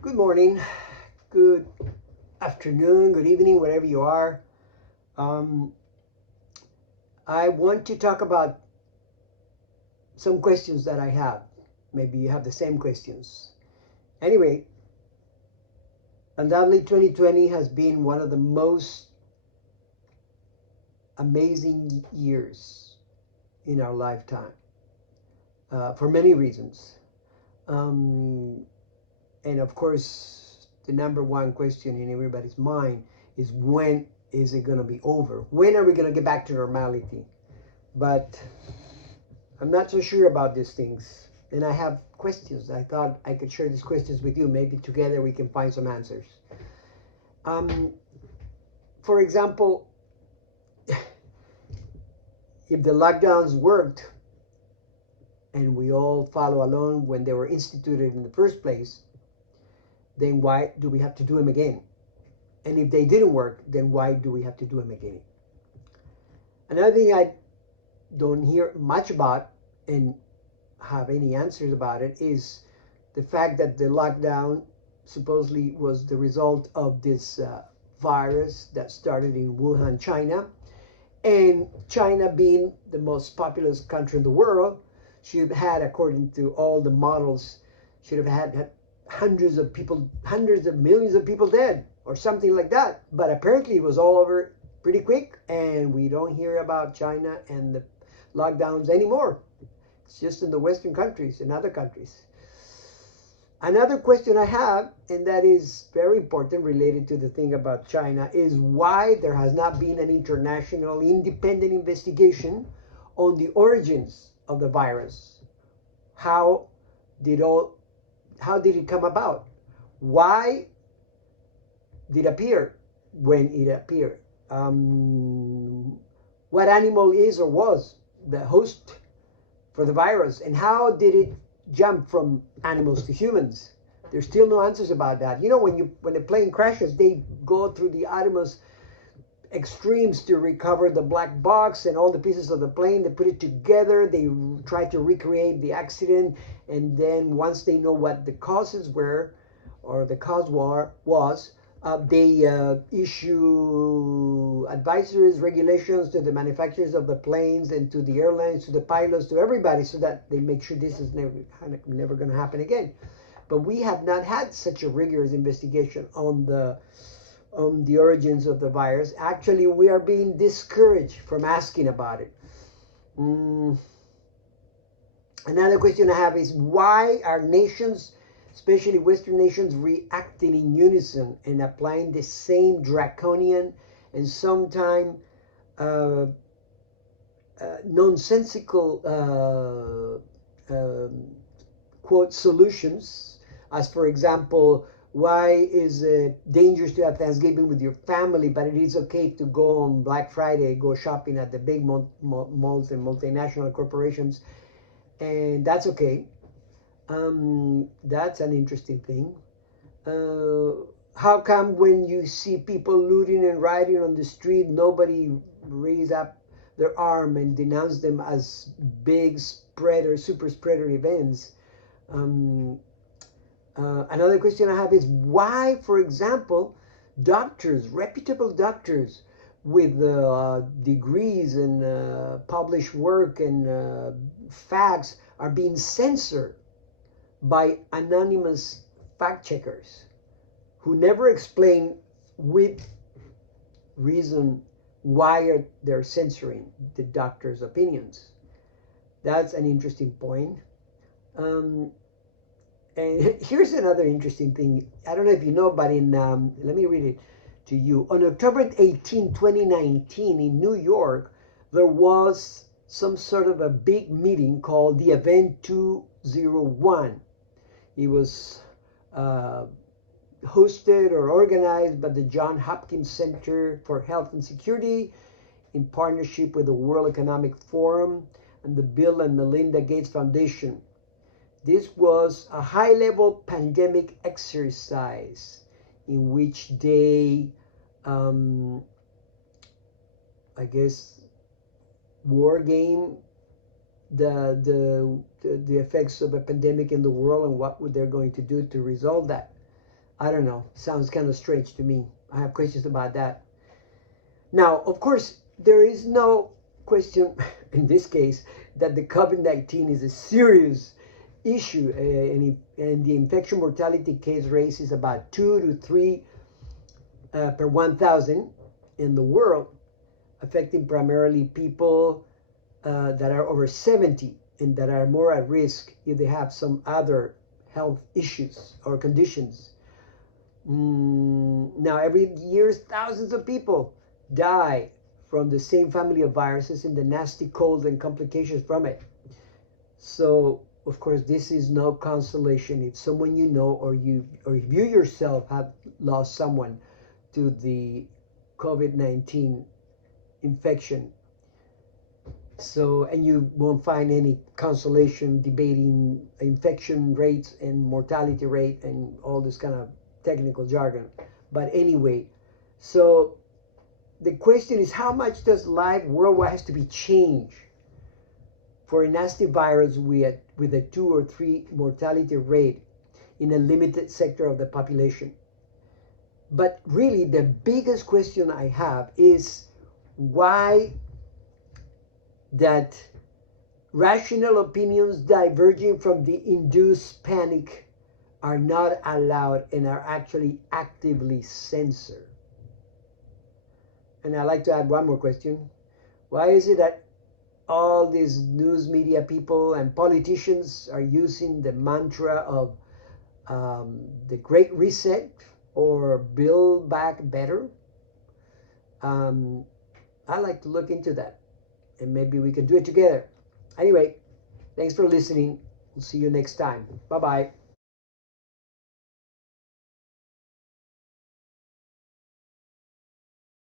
Good morning, good afternoon, good evening, wherever you are. Um, I want to talk about some questions that I have. Maybe you have the same questions. Anyway, undoubtedly 2020 has been one of the most amazing years in our lifetime for many reasons. Um, and of course, the number one question in everybody's mind is when is it going to be over? When are we going to get back to normality? But I'm not so sure about these things. And I have questions. I thought I could share these questions with you. Maybe together we can find some answers. Um, for example, if the lockdowns worked and we all follow along when they were instituted in the first place, then why do we have to do them again? And if they didn't work, then why do we have to do them again? Another thing I don't hear much about and have any answers about it is the fact that the lockdown supposedly was the result of this virus that started in Wuhan, China. And China, being the most populous country in the world, should have had, according to all the models, should have had hundreds of people, hundreds of millions of people dead, or something like that. But apparently, it was all over pretty quick, and we don't hear about China and the lockdowns anymore. It's just in the Western countries and other countries. Another question I have, and that is very important related to the thing about China, is why there has not been an international independent investigation on the origins of the virus. How did all how did it come about? Why did it appear when it appeared? What animal is or was the host for the virus, and how did it jump from animals to humans? There's still no answers about that. You know, when a plane crashes, they go through the utmost extremes to recover the black box and all the pieces of the plane. They put it together. They try to recreate the accident, and then once they know what the causes were, or the cause was, they issue advisories, regulations to the manufacturers of the planes and to the airlines, to the pilots, to everybody, so that they make sure this is never going to happen again. But we have not had such a rigorous investigation on the origins of the virus. Actually, we are being discouraged from asking about it. Another question I have is why are nations, especially Western nations, reacting in unison and applying the same draconian and sometimes uh, nonsensical quote solutions, as for example, why is it dangerous to have Thanksgiving with your family, but it is okay to go on Black Friday, go shopping at the big malls and multinational corporations, and that's okay. That's an interesting thing. Uh, how come when you see people looting and rioting on the street, nobody raise up their arm and denounce them as big spreader, super spreader events? Um, Another question I have is why, for example, doctors, reputable doctors with degrees and published work and facts are being censored by anonymous fact checkers who never explain with reason why they're censoring the doctor's opinions. That's an interesting point. Um, and here's another interesting thing. I don't know if you know, but let me read it to you. On October 18, 2019, in New York, there was some sort of a big meeting called the Event 201. It was uh, hosted or organized by the Johns Hopkins Center for Health and Security in partnership with the World Economic Forum and the Bill and Melinda Gates Foundation. This was a high-level pandemic exercise in which they, I guess, war game the effects of a pandemic in the world and what they're going to do to resolve that. I don't know. Sounds kind of strange to me. I have questions about that. Now, of course, there is no question in this case that the COVID-19 is a serious issue, and the infection mortality case rate is about 2 to 3 per 1,000 in the world, affecting primarily people that are over 70 and that are more at risk if they have some other health issues or conditions. Now, every year, thousands of people die from the same family of viruses and the nasty colds and complications from it. So, of course, this is no consolation if someone you know or if you yourself have lost someone to the COVID-19 infection. So, and you won't find any consolation debating infection rates and mortality rate and all this kind of technical jargon. But anyway, so the question is, how much does life worldwide has to be changed for a nasty virus with a 2 or 3 mortality rate in a limited sector of the population? But really, the biggest question I have is why that rational opinions diverging from the induced panic are not allowed and are actually actively censored. And I'd like to add one more question. Why is it that all these news media people and politicians are using the mantra of the Great Reset or Build Back Better? I'd like to look into that, and maybe we can do it together. Anyway, thanks for listening. We'll see you next time. Bye-bye.